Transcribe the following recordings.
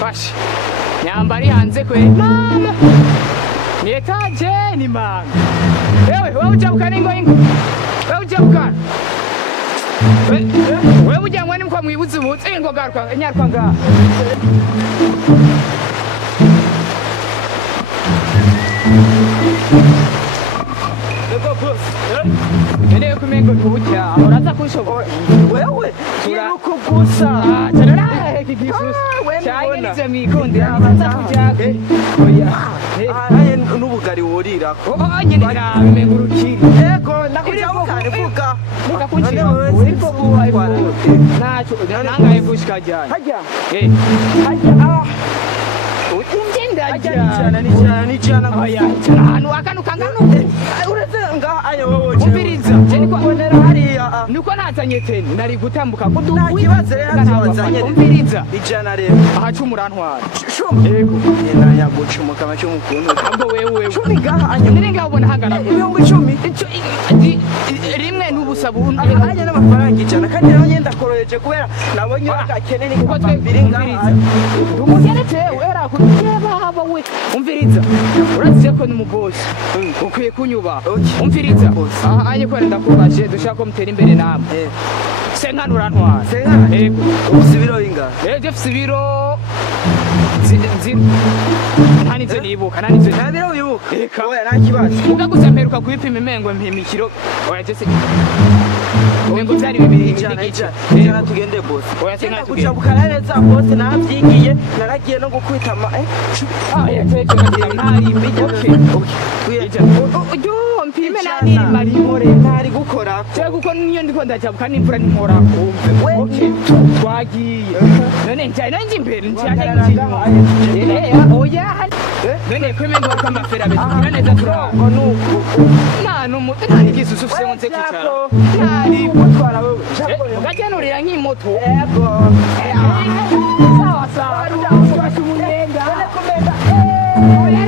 Bash, nyambari hanze kwe mama nietaje ni mama wewe ujabuka ningo ingo wewe ujabuka wewe ujamwe ni kwa mwibuzi butse ingo garuka nyarwa nga Lego boss ene kumengo tuja uraza kushobora wewe kiruko gusa tarara kigisus cyangirize mwikondera uraza kujake oya aye n'ubugari worira ko nyine namegurukiri ego ndakujabukane vuga mukakuchira uriko buwa nacho nangaye gushika jana hajya hajya ni jana oya hano akanuka ngano ureze nga ayo wowe umviriza je niko bonera hariya nuko nazanye teni nari gutambuka kudubu nakibaze yazanye umviriza ijana rero ahacu murantwara yego nyina yagucumuka macho mukuntu ambo wewe cumi ngaha anye nirenga ubona hangana ibihumbi 10 rimwe n'ubusabu anye n'amafaranga ijana kandi rero nyenda koroyeje kubera nabonye akakenene kuko twebiri ngaha umugeretse wera kuteba haba we umviriza uraziye ko n'umubosi ukwiye kunyuba umviriza anye kwenda kubaje dushaka mutera imbere namwe senkana urantwara senkana yego ubusibiro inga je fsibiro ntanize nibuka nanize ntabiro uyibuka oya nakibazo ugaguza mperuka kwipima imengo mpimikiro oya je se imengo byari bibiri ijana tugende boss oya senkana kujabuka neza boss navyigiye naragiye no gukwitama oya teke ntari mbije okay mpime nani mari more ntari gukora cyo guko niyo ndiko ndajabuka n'imvura n'inkora kumve okay twagiye none njye nanjye imbere njye oya none kwemengo kwamafera betukira neza turabo nuko nanu mutu ntari gisusu ufise nze kicara ntari gutwara wewe ugagenurira nk'imoto yego sawa sawa twashe umunyenga komeza oya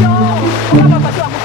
Yo,